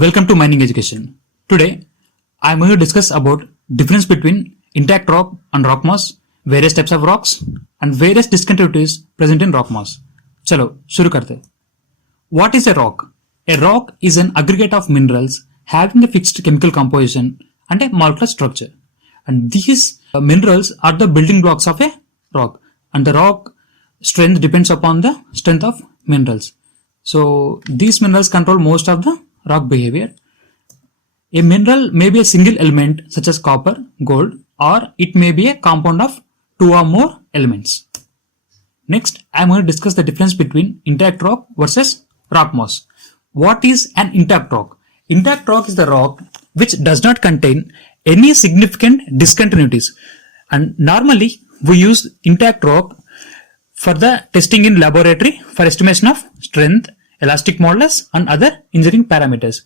Welcome to Mining Education. Today, I am going to discuss about difference between intact rock and rock mass, various types of rocks, and various discontinuities present in rock mass. चलो शुरू करते हैं. What is a rock? A rock is an aggregate of minerals having a fixed chemical composition and a molecular structure. And these minerals are the building blocks of a rock. And the rock strength depends upon the strength of minerals. So these minerals control most of the rock behavior. A mineral may be a single element such as copper, gold, or it may be a compound of two or more elements. Next, I am going to discuss the difference between intact rock versus rock mass. What is an intact rock? Intact rock is the rock which does not contain any significant discontinuities. And normally, we use intact rock for the testing in laboratory for estimation of strength, elastic modulus, and other engineering parameters.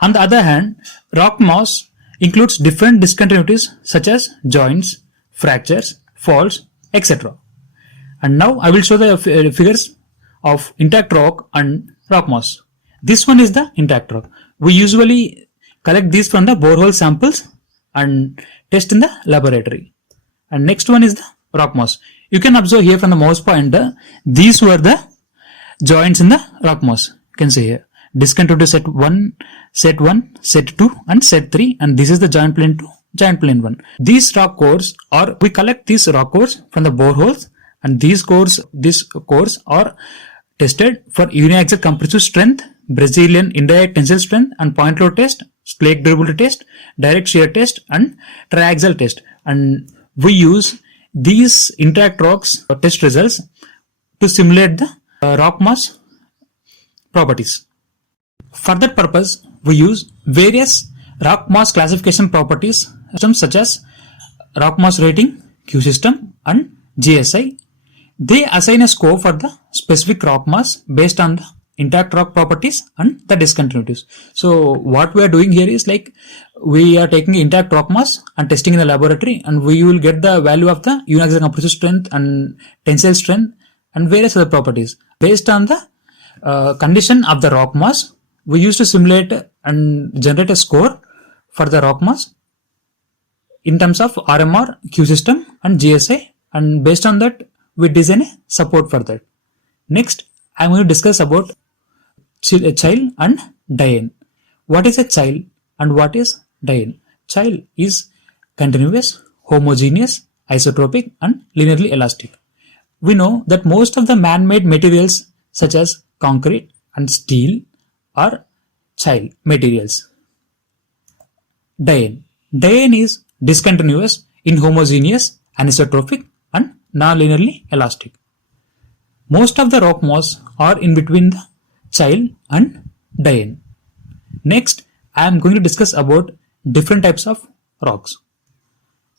On the other hand, rock mass includes different discontinuities such as joints, fractures, faults, etc. And now I will show the figures of intact rock and rock mass. This one is the intact rock. We usually collect these from the borehole samples and test in the laboratory. And next one is the rock mass. You can observe here from the mouse pointer, these were the joints in the rock mass. You can see here discontinuity set 1, set 2 and set 3, and this is the joint plane 2, joint plane 1. These rock cores, or we collect these rock cores from the boreholes, and these cores are tested for uniaxial compressive strength, Brazilian indirect tensile strength, and point load test, slake durability test, direct shear test, and triaxial test. And we use these intact rocks test results to simulate the rock mass properties. For that purpose, we use various rock mass classification properties systems such as rock mass rating, Q system, and GSI. They assign a score for the specific rock mass based on the intact rock properties and the discontinuities. So what we are doing here is like we are taking intact rock mass and testing in the laboratory, and we will get the value of the uniaxial compressive strength and tensile strength and various other properties. Based on the condition of the rock mass, we used to simulate and generate a score for the rock mass in terms of RMR, Q system, and GSI, and based on that we design a support for that. Next, I am going to discuss about chyle and diene. What is a chyle and what is diene? Chyle is continuous, homogeneous, isotropic, and linearly elastic. We know that most of the man-made materials such as concrete and steel are chyle materials. Diene is discontinuous, inhomogeneous, anisotropic, and non-linearly elastic. Most of the rock mass are in between the chyle and diene. Next, I am going to discuss about different types of rocks.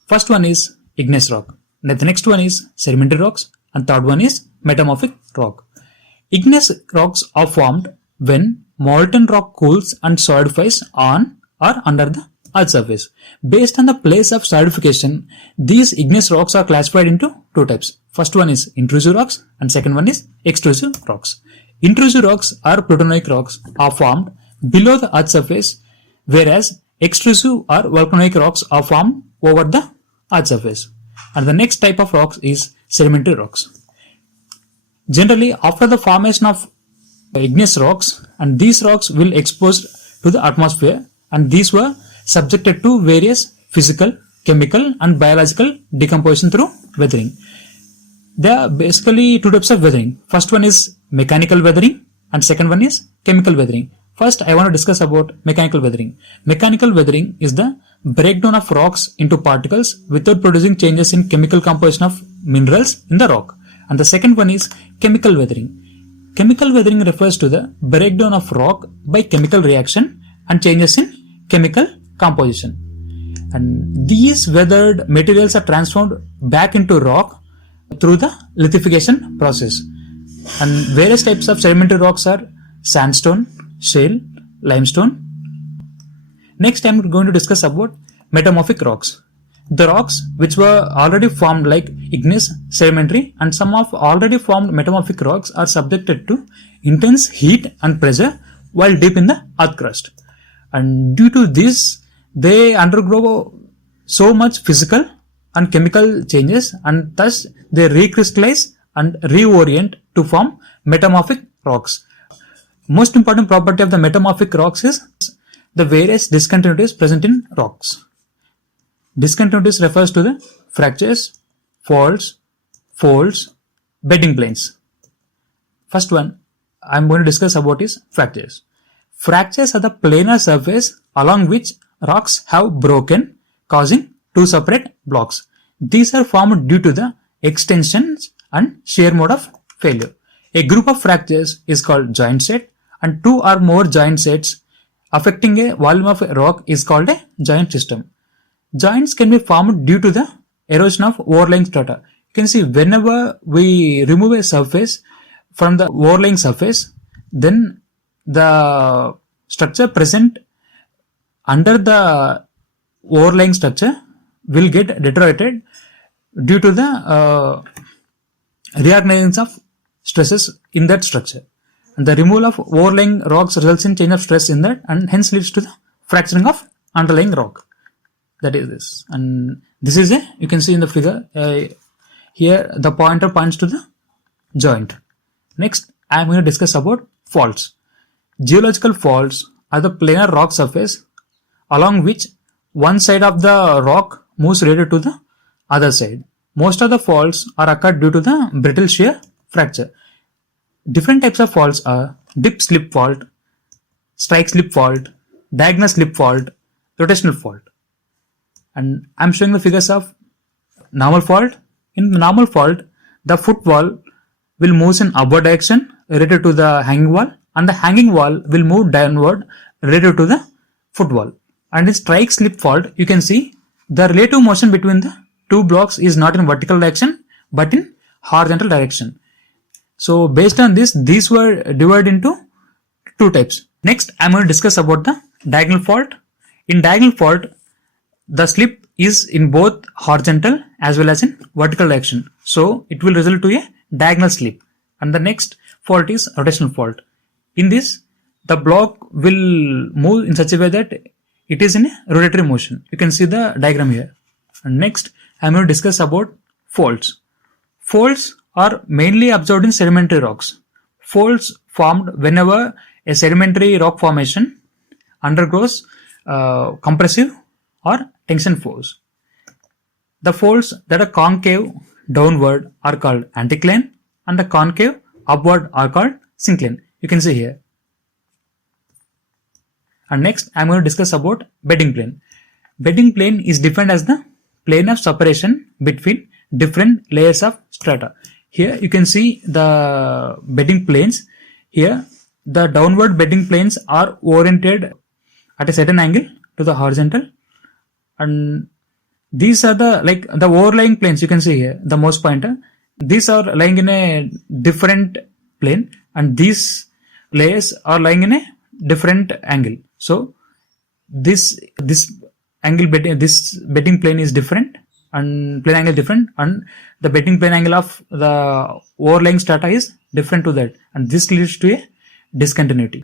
First one is igneous rock. The next one is sedimentary rocks, and third one is metamorphic rock. Igneous rocks are formed when molten rock cools and solidifies on or under the earth surface. Based on the place of solidification, these igneous rocks are classified into two types. First one is intrusive rocks and second one is extrusive rocks. Intrusive rocks or plutonic rocks are formed below the earth surface, whereas extrusive or volcanic rocks are formed over the earth surface. And the next type of rocks is sedimentary rocks. Generally, after the formation of igneous rocks, and these rocks will expose to the atmosphere, and these were subjected to various physical, chemical, and biological decomposition through weathering. There are basically two types of weathering. First one is mechanical weathering and second one is chemical weathering. First, I want to discuss about mechanical weathering. Mechanical weathering is the breakdown of rocks into particles without producing changes in chemical composition of minerals in the rock. And the second one is chemical weathering. Chemical weathering refers to the breakdown of rock by chemical reaction and changes in chemical composition. And these weathered materials are transformed back into rock through the lithification process. And various types of sedimentary rocks are sandstone, shale, limestone. Next, I am going to discuss about metamorphic rocks. The rocks which were already formed like igneous, sedimentary, and some of already formed metamorphic rocks are subjected to intense heat and pressure while deep in the earth crust. and due to this they undergo so much physical and chemical changes, and thus they recrystallize and reorient to form metamorphic rocks. Most important property of the metamorphic rocks is the various discontinuities present in rocks. Discontinuities refers to the fractures, faults, folds, bedding planes. First one I'm going to discuss about is fractures. Fractures are the planar surface along which rocks have broken, causing two separate blocks. These are formed due to the extensions and shear mode of failure. A group of fractures is called joint set, and two or more joint sets affecting a volume of a rock is called a joint system. Joints can be formed due to the erosion of overlying strata. You can see whenever we remove a surface from the overlying surface, then the structure present under the overlying structure will get deteriorated due to the reorganization of stresses in that structure. And the removal of overlying rocks results in change of stress in that, and hence leads to the fracturing of underlying rock. That is this, and this is you can see in the figure here the pointer points to the joint. Next I am going to discuss about faults. Geological faults are the planar rock surface along which one side of the rock moves related to the other side. Most of the faults are occurred due to the brittle shear fracture. Different types of faults are dip slip fault, strike slip fault, diagonal slip fault, rotational fault. And I'm showing the figures of normal fault. In the normal fault, the foot wall will move in upward direction related to the hanging wall, and the hanging wall will move downward related to the foot wall. And in strike slip fault, you can see the relative motion between the two blocks is not in vertical direction but in horizontal direction. So based on this, these were divided into two types. Next, I'm going to discuss about the diagonal fault. In diagonal fault, the slip is in both horizontal as well as in vertical direction. So it will result to a diagonal slip. And the next fault is rotational fault. In this, the block will move in such a way that it is in a rotatory motion. You can see the diagram here. And next, I'm going to discuss about faults. Faults are mainly observed in sedimentary rocks. Faults formed whenever a sedimentary rock formation undergoes compressive or tension force. The faults that are concave downward are called anticline, and the concave upward are called syncline. You can see here. And next I'm going to discuss about bedding plane. Bedding plane is defined as the plane of separation between different layers of strata. Here you can see the bedding planes. Here the downward bedding planes are oriented at a certain angle to the horizontal, and these are the the overlying planes. You can see here the mouse pointer. These are lying in a different plane, and these layers are lying in a different angle. So this angle this bedding plane is different, and plane angle different, and the bedding plane angle of the overlying strata is different to that, and this leads to a discontinuity.